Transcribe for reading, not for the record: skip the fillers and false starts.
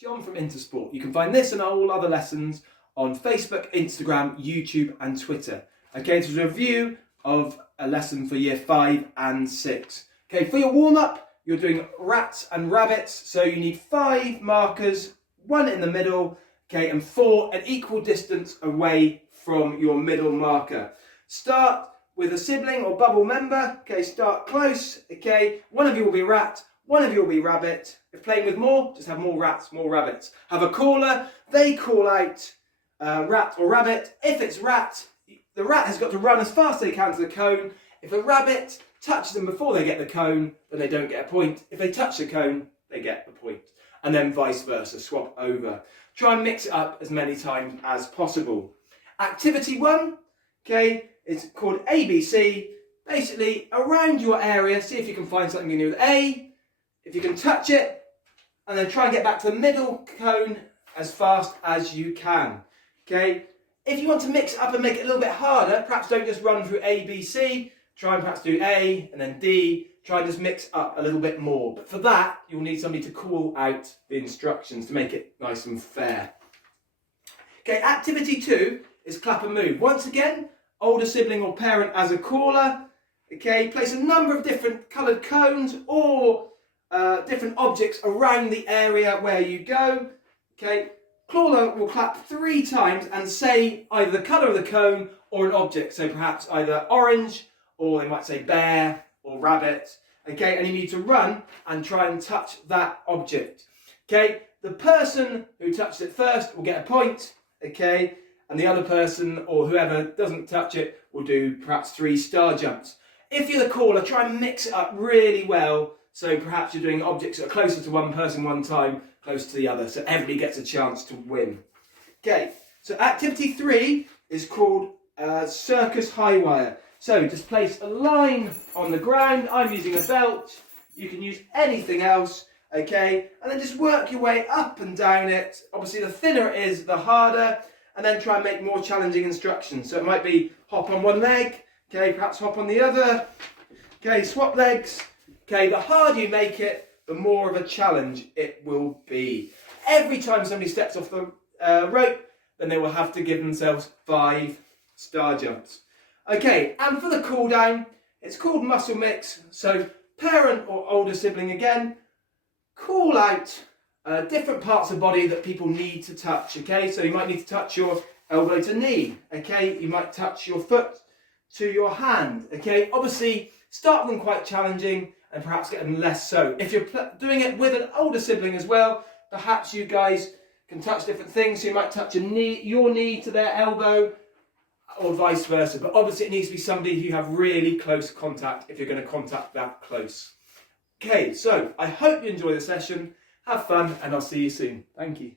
John from Intersport. You can find this and all other lessons on Facebook, Instagram, YouTube and Twitter. Okay, this is a review of a lesson for year 5 and 6. Okay, for your warm-up, you're doing rats and rabbits. So you need 5 markers, 1 in the middle, okay, and 4 an equal distance away from your middle marker. Start with a sibling or bubble member. Okay, start close. Okay, one of you will be rat, one of you will be rabbit. If playing with more, just have more rats, more rabbits. Have a caller. They call out rat or rabbit. If it's rat, the rat has got to run as fast as they can to the cone. If a rabbit touches them before they get the cone, then they don't get a point. If they touch the cone, they get the point. And then vice versa, swap over. Try and mix it up as many times as possible. Activity 1, okay, it's called ABC. Basically, around your area, see if you can find something you can do with A. If you can touch it, and then try and get back to the middle cone as fast as you can. Okay. If you want to mix it up and make it a little bit harder, perhaps don't just run through A, B, C. Try and perhaps do A and then D. Try and just mix up a little bit more. But for that, you'll need somebody to call out the instructions to make it nice and fair. Okay, activity 2 is clap and move. Once again, older sibling or parent as a caller. Okay, place a number of different coloured cones or different objects around the area where you go. Okay, caller will clap 3 times and say either the colour of the cone or an object. So perhaps either orange, or they might say bear or rabbit. Okay, and you need to run and try and touch that object. Okay, the person who touched it first will get a point. Okay, and the other person or whoever doesn't touch it will do perhaps 3 star jumps. If you're the caller, try and mix it up really well. So perhaps you're doing objects that are closer to one person one time, close to the other, so everybody gets a chance to win. Okay, so activity 3 is called circus high wire. So just place a line on the ground. I'm using a belt. You can use anything else, okay? And then just work your way up and down it. Obviously, the thinner it is, the harder. And then try and make more challenging instructions. So it might be hop on one leg, okay? Perhaps hop on the other. Okay, swap legs. Okay, the harder you make it, the more of a challenge it will be. Every time somebody steps off the rope, then they will have to give themselves 5 star jumps. Okay, and for the cool down, it's called muscle mix. So parent or older sibling again, call out different parts of the body that people need to touch. Okay, so you might need to touch your elbow to knee. Okay, you might touch your foot to your hand. Okay, obviously start them quite challenging and perhaps get them less so. If you're doing it with an older sibling as well, perhaps you guys can touch different things. So you might touch your knee to their elbow or vice versa. But obviously it needs to be somebody who you have really close contact if you're going to contact that close. Okay, so I hope you enjoy the session. Have fun and I'll see you soon. Thank you.